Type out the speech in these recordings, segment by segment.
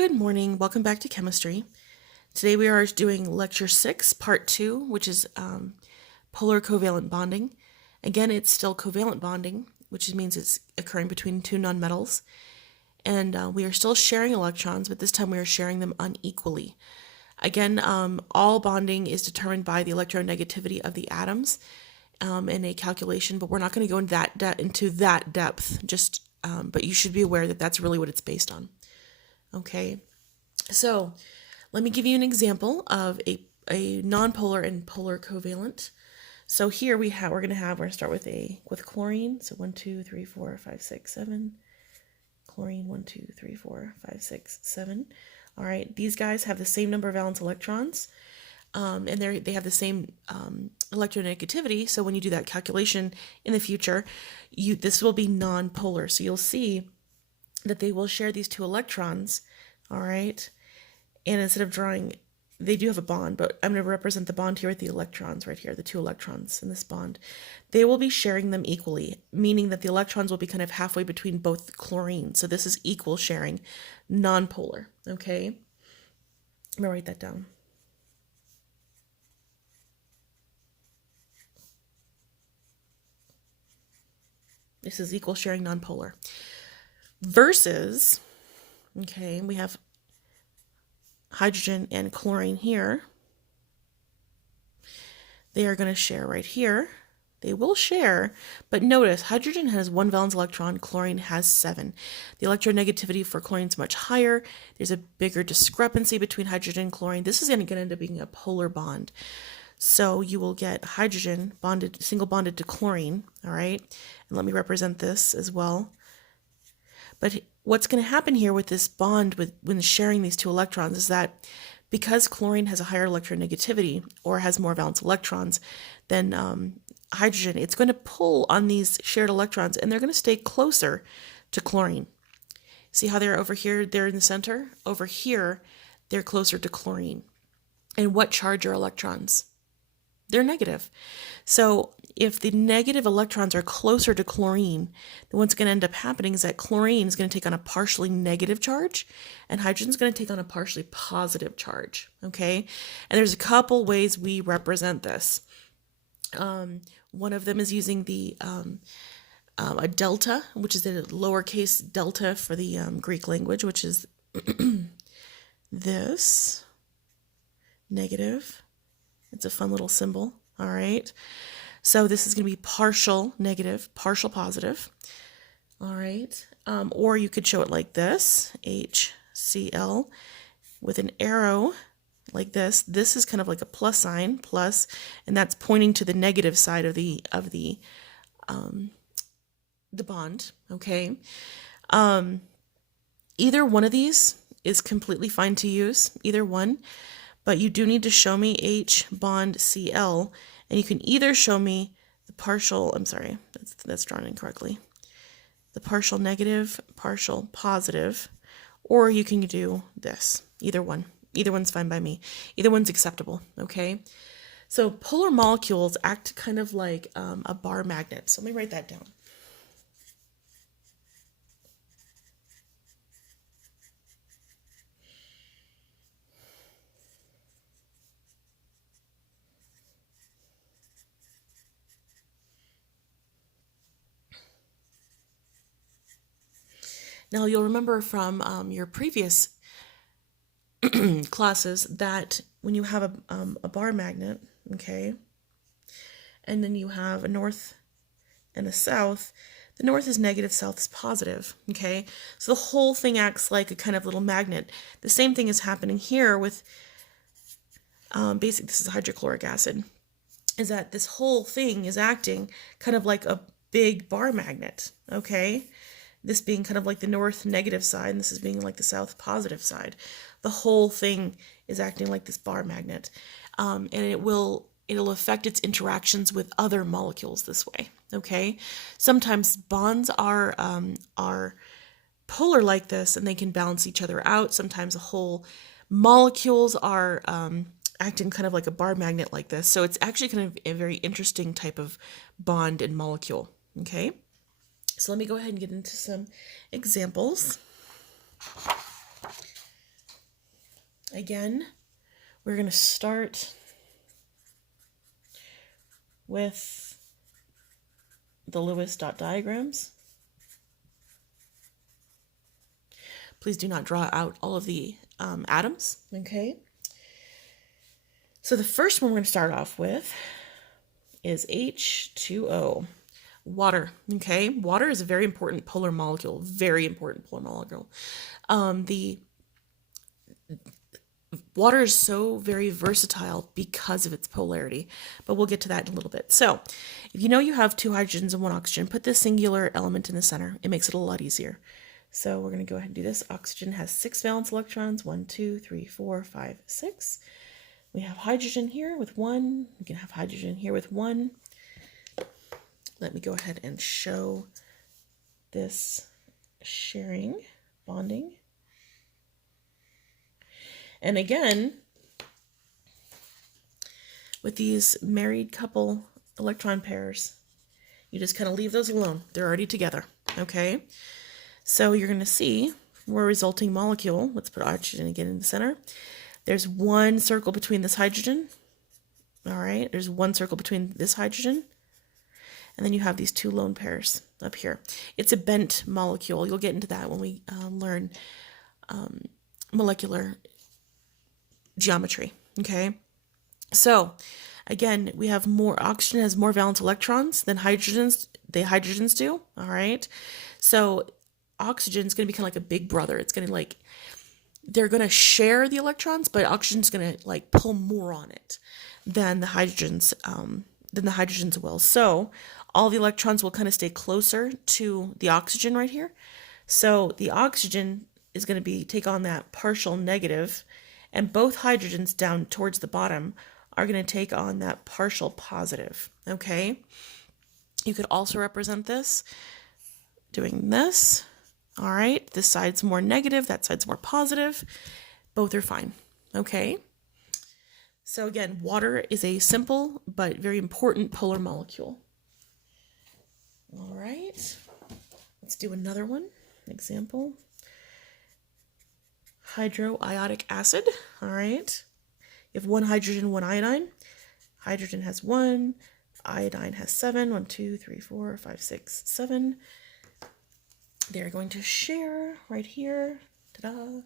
Good morning. Welcome back to chemistry. Today we are doing lecture 6, part 2, which is polar covalent bonding. Again, it's still covalent bonding, which means it's occurring between two nonmetals. And we are still sharing electrons, but this time we are sharing them unequally. Again, all bonding is determined by the electronegativity of the atoms in a calculation, but we're not going to go into that depth. But you should be aware that that's really what it's based on. Okay, so let me give you an example of a nonpolar and polar covalent. So here we're going to start with chlorine. So 1, 2, 3, 4, 5, 6, 7. Chlorine 1, 2, 3, 4, 5, 6, 7. All right, these guys have the same number of valence electrons, and they have the same electronegativity. So when you do that calculation in the future, this will be nonpolar. So you'll see that they will share these two electrons, all right? And instead of drawing, they do have a bond, but I'm going to represent the bond here with the electrons right here, the two electrons in this bond. They will be sharing them equally, meaning that the electrons will be kind of halfway between both chlorine. So this is equal sharing, nonpolar, okay? I'm going to write that down. This is equal sharing, nonpolar. Versus, okay, we have hydrogen and chlorine here. They are going to share right here. They will share, but notice hydrogen has 1 valence electron, chlorine has 7. The electronegativity for chlorine is much higher. There's a bigger discrepancy between hydrogen and chlorine. This is going to end up being a polar bond. So you will get hydrogen single bonded to chlorine, all right? And let me represent this as well. But what's going to happen here with this bond when sharing these two electrons is that because chlorine has a higher electronegativity or has more valence electrons than hydrogen, it's going to pull on these shared electrons and they're going to stay closer to chlorine. See how they're over here, they're in the center? Over here, they're closer to chlorine. And what charge are electrons? They're negative. So if the negative electrons are closer to chlorine, then what's going to end up happening is that chlorine is going to take on a partially negative charge and hydrogen is going to take on a partially positive charge, okay? And there's a couple ways we represent this. One of them is using a delta, which is the lowercase delta for the Greek language, which is this, negative. It's a fun little symbol, all right? So this is going to be partial negative, partial positive, all right? Or you could show it like this, HCl, with an arrow like this. This is kind of like a plus sign, plus, and that's pointing to the negative side of the bond, okay? Either one of these is completely fine to use, either one. But you do need to show me H bond Cl, and you can either show me the partial, I'm sorry, that's drawn incorrectly, the partial negative, partial positive, or you can do this, either one. Either one's fine by me. Either one's acceptable, okay? So polar molecules act kind of like a bar magnet. So let me write that down. Now, you'll remember from your previous classes that when you have a bar magnet, okay, and then you have a north and a south, the north is negative, south is positive, okay? So the whole thing acts like a kind of little magnet. The same thing is happening here with, this is hydrochloric acid, is that this whole thing is acting kind of like a big bar magnet, okay? This being kind of like the north negative side, and this is being like the south positive side. The whole thing is acting like this bar magnet, and it'll affect its interactions with other molecules this way. Okay, sometimes bonds are polar like this, and they can balance each other out. Sometimes the whole molecules are acting kind of like a bar magnet like this. So it's actually kind of a very interesting type of bond and molecule. Okay. So let me go ahead and get into some examples. Again, we're going to start with the Lewis dot diagrams. Please do not draw out all of the atoms, okay? So the first one we're going to start off with is H2O, water, okay? Water is a very important polar molecule, very important polar molecule. The water is so very versatile because of its polarity, but we'll get to that in a little bit. So if you know you have 2 hydrogens and 1 oxygen, put this singular element in the center. It makes it a lot easier. So we're going to go ahead and do this. Oxygen has 6 valence electrons, 1, 2, 3, 4, 5, 6. We have hydrogen here with 1. We can have hydrogen here with 1. Let me go ahead and show this sharing, bonding. And again, with these married couple electron pairs, you just kind of leave those alone. They're already together, okay? So you're going to see our resulting molecule. Let's put oxygen again in the center. There's 1 circle between this hydrogen. All right, there's 1 circle between this hydrogen. And then you have these 2 lone pairs up here. It's a bent molecule. You'll get into that when we learn molecular geometry, okay? So again, we have more, oxygen has more valence electrons than hydrogens do, all right? So oxygen is going to become like a big brother. It's going to like, they're going to share the electrons, but oxygen's going to like pull more on it than the hydrogens will. So all the electrons will kind of stay closer to the oxygen right here. So the oxygen is going to take on that partial negative, and both hydrogens down towards the bottom are going to take on that partial positive, okay? You could also represent this doing this. All right, this side's more negative, that side's more positive. Both are fine, okay? So again, water is a simple but very important polar molecule. All right, let's do another one. Example, hydroiodic acid. All right, you have 1 hydrogen, 1 iodine. Hydrogen has 1, iodine has 7. 1, 2, 3, 4, 5, 6, 7. They're going to share right here. Ta-da.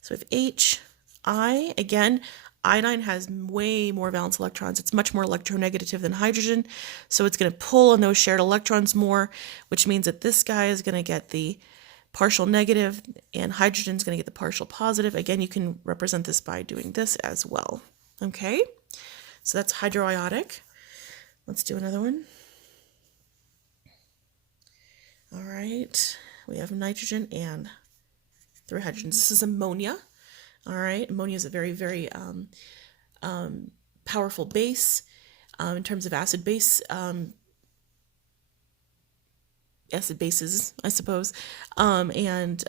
So we have Hi. Again, iodine has way more valence electrons. It's much more electronegative than hydrogen. So it's going to pull on those shared electrons more, which means that this guy is going to get the partial negative and hydrogen is going to get the partial positive. Again, you can represent this by doing this as well. Okay, so that's hydroiodic. Let's do another one. All right, we have nitrogen and 3 hydrogens. This is ammonia. All right, ammonia is a very, very powerful base in terms of acid bases, I suppose, and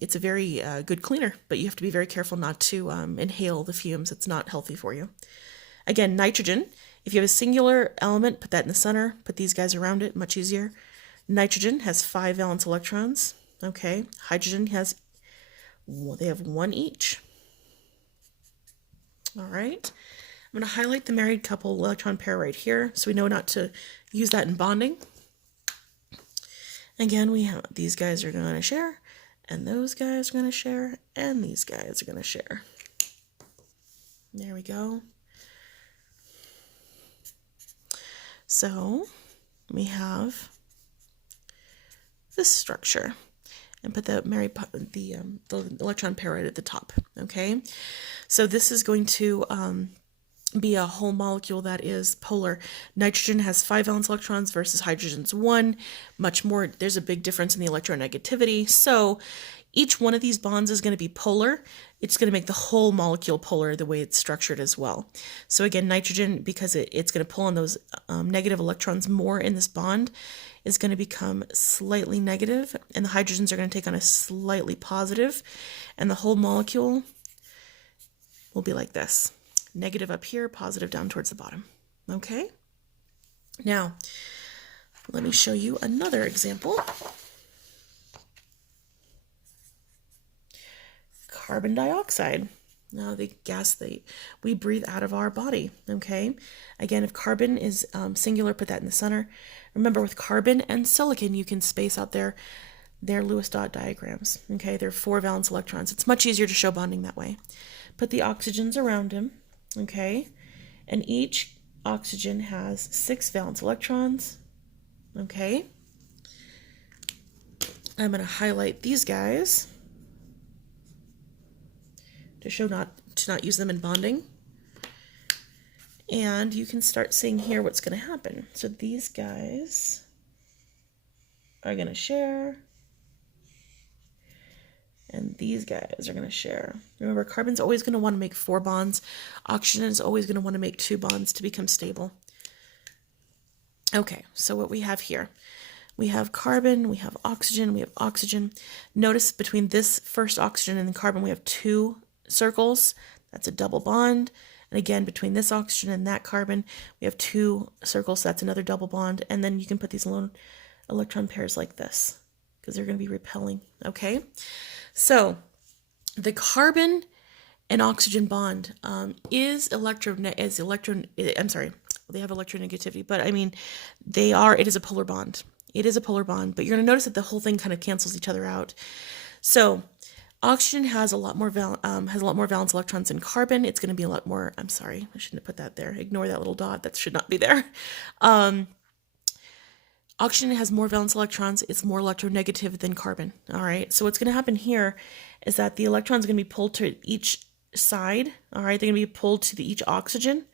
it's a very good cleaner, but you have to be very careful not to inhale the fumes. It's not healthy for you. Again, nitrogen, if you have a singular element, put that in the center, put these guys around it, much easier. Nitrogen has 5 valence electrons, okay? Hydrogen has, well, they have 1 each. All right, I'm going to highlight the married couple electron pair right here so we know not to use that in bonding. Again, we have these guys are going to share, and those guys are going to share, and these guys are going to share. There we go. So we have this structure, and put the electron pair right at the top. Okay, so this is going to be a whole molecule that is polar. Nitrogen has 5 valence electrons versus hydrogen's 1. Much more. There's a big difference in the electronegativity. So each one of these bonds is going to be polar. It's going to make the whole molecule polar the way it's structured as well. So again, nitrogen, because it's going to pull on those negative electrons more in this bond, is going to become slightly negative, and the hydrogens are going to take on a slightly positive, and the whole molecule will be like this. Negative up here, positive down towards the bottom. Okay? Now, let me show you another example. carbon dioxide. Now the gas that we breathe out of our body, okay? Again, if carbon is singular, put that in the center. Remember, with carbon and silicon, you can space out their Lewis dot diagrams, okay? They're 4 valence electrons. It's much easier to show bonding that way. Put the oxygens around him, okay? And each oxygen has 6 valence electrons, okay? I'm going to highlight these guys to not use them in bonding. And you can start seeing here what's going to happen. So these guys are going to share, and these guys are going to share. Remember, carbon's always going to want to make 4 bonds. Oxygen is always going to want to make 2 bonds to become stable. Okay, so what we have here, we have carbon, we have oxygen. Notice between this first oxygen and the carbon, we have 2 circles. That's a double bond. And again, between this oxygen and that carbon, we have 2 circles. So that's another double bond. And then you can put these lone electron pairs like this because they're going to be repelling. Okay. So the carbon and oxygen bond they have electronegativity, but I mean, it is a polar bond. It is a polar bond, but you're going to notice that the whole thing kind of cancels each other out. So oxygen has a lot more valence electrons than carbon. It's going to be a lot more, I'm sorry, I shouldn't have put that there. Ignore that little dot. That should not be there. Oxygen has more valence electrons. It's more electronegative than carbon. All right. So what's going to happen here is that the electrons are going to be pulled to each side. All right. They're going to be pulled to each oxygen.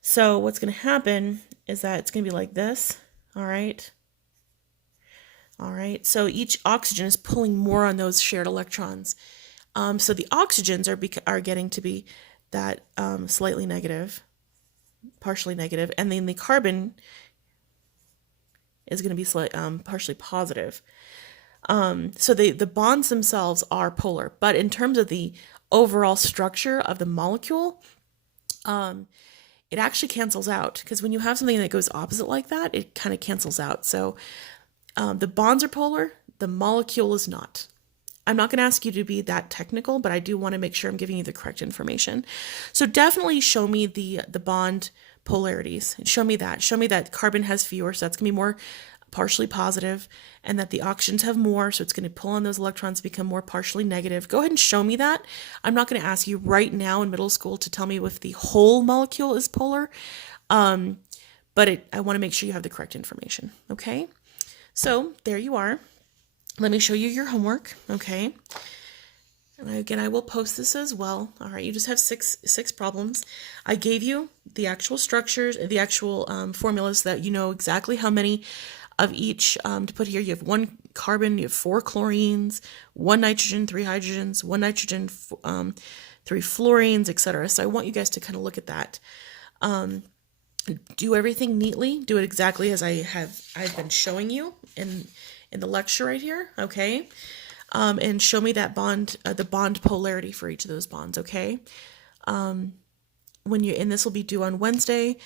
So what's going to happen is that it's going to be like this. All right. All right, so each oxygen is pulling more on those shared electrons. So the oxygens are getting to be that slightly negative, partially negative, and then the carbon is going to be partially positive. So the bonds themselves are polar, but in terms of the overall structure of the molecule, it actually cancels out, because when you have something that goes opposite like that, it kind of cancels out. So the bonds are polar, the molecule is not. I'm not going to ask you to be that technical, but I do want to make sure I'm giving you the correct information. So definitely show me the bond polarities. Show me that carbon has fewer, so that's going to be more partially positive, and that the oxygens have more, so it's going to pull on those electrons to become more partially negative. Go ahead and show me that. I'm not going to ask you right now in middle school to tell me if the whole molecule is polar, but I want to make sure you have the correct information, okay? So there you are. Let me show you your homework, okay? And again, I will post this as well. All right, you just have six problems. I gave you the actual structures, the actual formulas, that you know exactly how many of each to put here. You have 1 carbon, you have 4 chlorines, 1 nitrogen, 3 hydrogens, 1 nitrogen, 3 fluorines, etc. So I want you guys to kind of look at that. Do everything neatly. Do it exactly as I've been showing you in the lecture right here, okay? And show me that bond, the bond polarity for each of those bonds, okay? This will be due on Wednesday.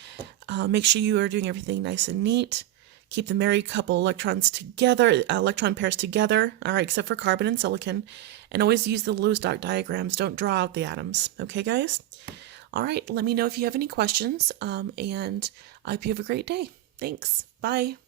Make sure you are doing everything nice and neat. Keep the married couple electron pairs together, all right, except for carbon and silicon. And always use the Lewis dot diagrams. Don't draw out the atoms, okay, guys? All right, let me know if you have any questions, and I hope you have a great day. Thanks. Bye.